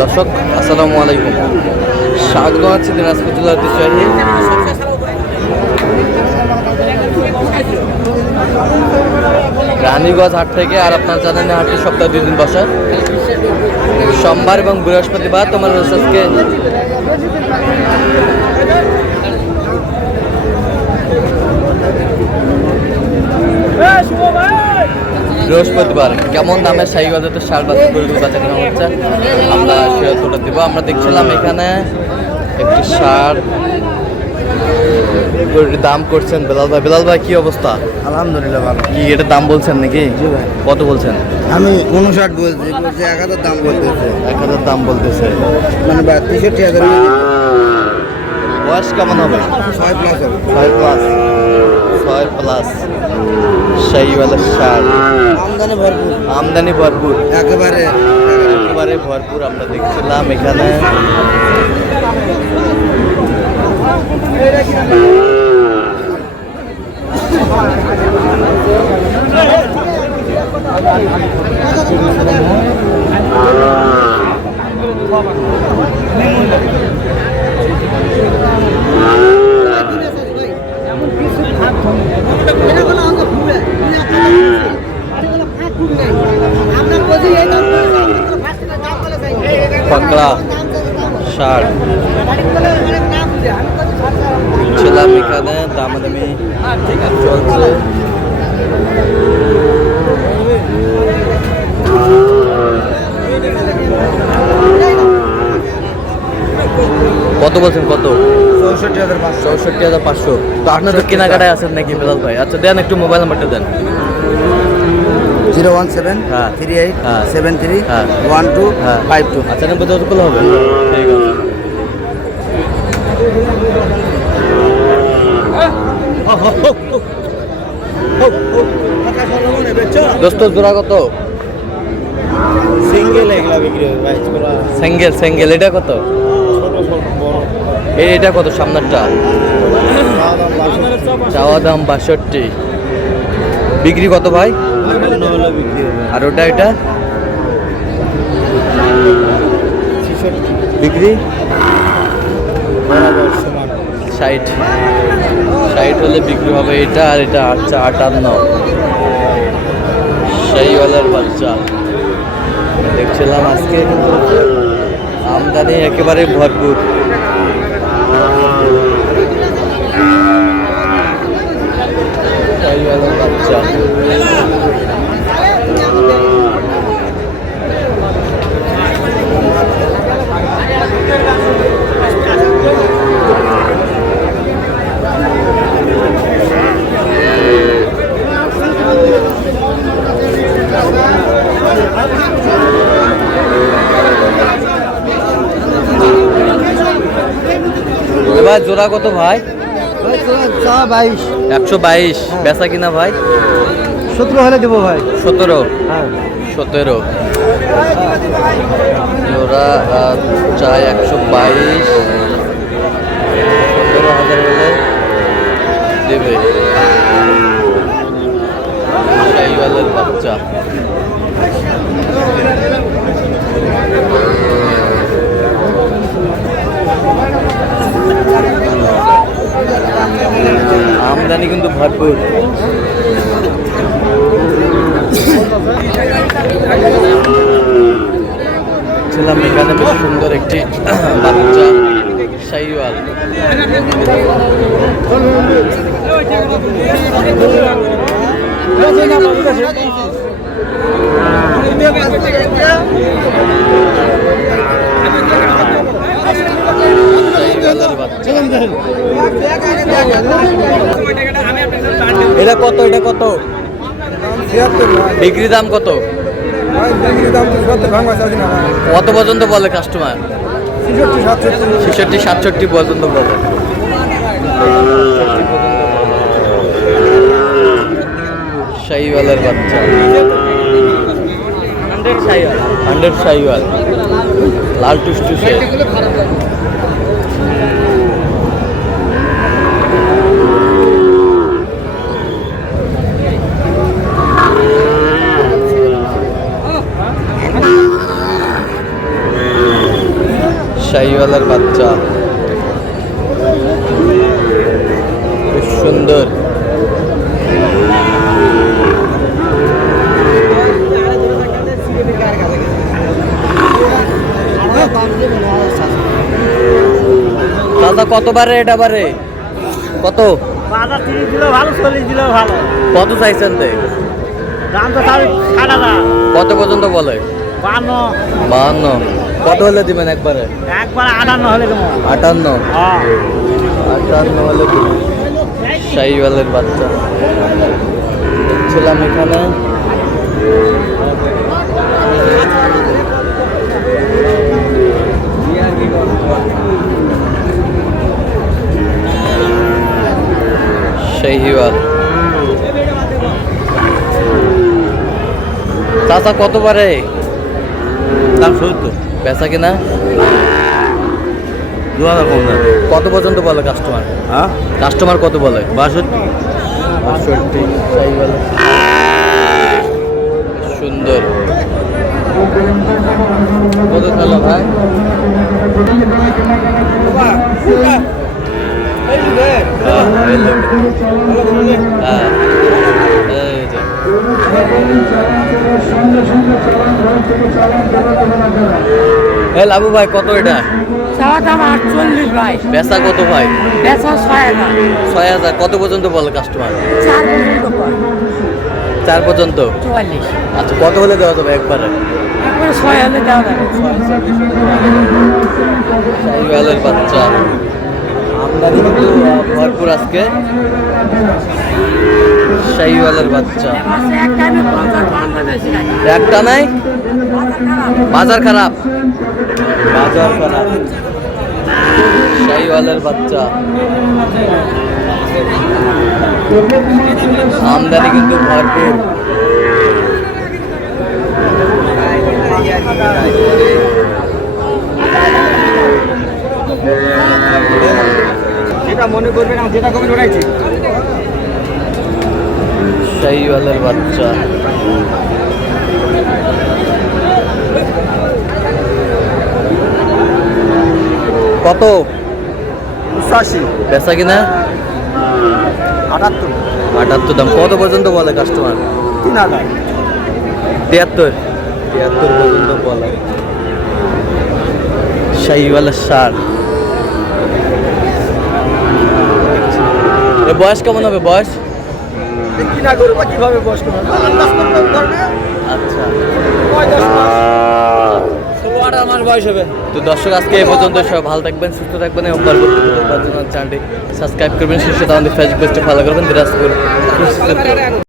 দর্শক আসসালামু আলাইকুম, স্বাগত জানাচ্ছি দিনাজপুর জেলার ঐতিহ্যবাহী রানীগঞ্জ হাট থেকে। আর আপনারা জানেন হাটটি সপ্তাহে 2 দিন বসে, সোমবার এবং বৃহস্পতিবার। তোমার আজকে বৃহস্পতিবার কেমন দামের শাহীগঞ্জে তো সার বাচ্চা গরুগুলো বাচ্চা কেনা হচ্ছে, আমরা সেটা তুলে দিব। আমরা দেখছিলাম এখানে একটি সার গরুটির দাম করছেন বেলাল ভাই। বেলাল ভাই কি অবস্থা? আলহামদুলিল্লাহ ভালো। কি এটা দাম বলছেন নাকি? কত বলছেন? আমি 59 বলছি, 1000 দাম বলতেছে। 1000 দাম বলতেছে, মানে 63,000। বয়স কেমন হবে? 6 প্লাস হবে। 6 প্লাস শাহীওয়ালের সার। আমদানি ভরপুর, একেবারে ভরপুর। আমরা দেখছিলাম এখানে পাকড়া সার ছিলাম এখানে, দামাদামি চলছে। কত বলছেন? কত? 64,500। তো আপনার তো কেনাকাটায় আছেন নাকি বেলাল ভাই? আচ্ছা দেন, একটু মোবাইল নাম্বারটা দেন। 01738731252। আচ্ছা নাম্বার যতগুলো হবে ঠিক আছে। দোস্ত জোড়া কত? সিঙ্গেল এগুলা বিক্রি হবে ভাই। সিঙ্গেল এটা কত? এটা কত? সামনেরটা চাওয়া দাম 62, বিক্রি কত ভাই? আর ওটা এটা বিক্রি 60 হলে বিক্রি হবে এটা। আর এটা 58 শাহীওয়ালের বাচ্চা দেখছিলাম। আজকে কিন্তু আমদানি একেবারে ভরপুর। শাহীওয়ালের বাচ্চা ভাই। জোড়া কত ভাই? 122। বেচা কিনা ভাই? 17 হলে দেবো ভাই। 17। 17 জোড়া চাই 122। 17,000 হলে দেবে। শাহীওয়ালের বাচ্চা আমদানি কিন্তু ভরপুর। ছিলাম এখানে বেশ সুন্দর একটি বাচ্চা শাহীওয়াল। এটা কত? এটা কত বিক্রি দাম? কত কত পর্যন্ত বলে কাস্টমার? 66-67 পর্যন্ত বলে। শাহীওয়ালের বাচ্চা 100 শাহীওয়াল লাল টুসটুসে। শাহিওয়ালের বাচ্চা বেশ সুন্দর। দাদা কত বারে এটা বারে কত? বাজার 30 দিলো ভালো, 40 দিলো ভালো। কত চাইছেন তে? দাম তো তার 60,000। কত পর্যন্ত বলে? 52। কত হলে দিবেন একবারে? একবারে 58 হলে দেবো। 58। হ্যাঁ 58 হলে দিবেন। শাহিওয়ালের বাচ্চা দেখছিলাম এখানে। শাহিওয়াল চাচা কত পারে? দাম 70। বেচা কিনা 2000 কম দাম। কত পর্যন্ত বলে কাস্টমার? হ্যাঁ কাস্টমার কত বলে? 62। 62। শাহিওয়াল সুন্দর। কত খেলো ভাই? হ্যাঁ, এই যে। এ লাবু ভাই কত এটা? চাওয়া দাম 48 ভাই, বেচা কত ভাই? বেচা 6,000, 6000। কত পর্যন্ত বলে কাস্টমার? 4 পর্যন্ত পড়ে, 4 পর্যন্ত। 44। আচ্ছা কত হলে দেওয়া যাবে একবারে? একবারে 6 হলে দেওয়া যাবে। শাহিওয়ালের বাচ্চা আমদানি কিন্তু ভরপুর আজকে। শাহিওয়ালের বাচ্চা মাসে এক টাইমে 50 পাউন্ড বেশি নাই। একটা নাই, বাজার খারাপ। বাজার খারাপ। শাহিওয়ালের বাচ্চা আমদানি কিন্তু ভরপুর। যেটা মনে করবে না, যেটা কমে ওটাইছি। শাহিওয়ালের বাচ্চা কত? 85। বেচা কিনা 78। 78 দাম। কত পর্যন্ত বলে কাস্টমার? 3000। 73 পর্যন্ত বলে। শাহিওয়ালের সার এ বয়স কেমন হবে? বয়স কিনা করবো কিভাবে বস করবো? আন্দাজ করতে ধরবে। আচ্ছা 10 মাস। 16 মাস বয়স হবে। তো দর্শক আজকে এই পর্যন্ত। সবাই ভালো থাকবেন, সুস্থ থাকবেন এবং পরবর্তী ভিডিও পাওয়ার জন্য চ্যানেলটি সাবস্ক্রাইব করবেন। শীর্ষে আমাদের ফেসবুক পেজটি ফলো করবেন। দিনাজপুর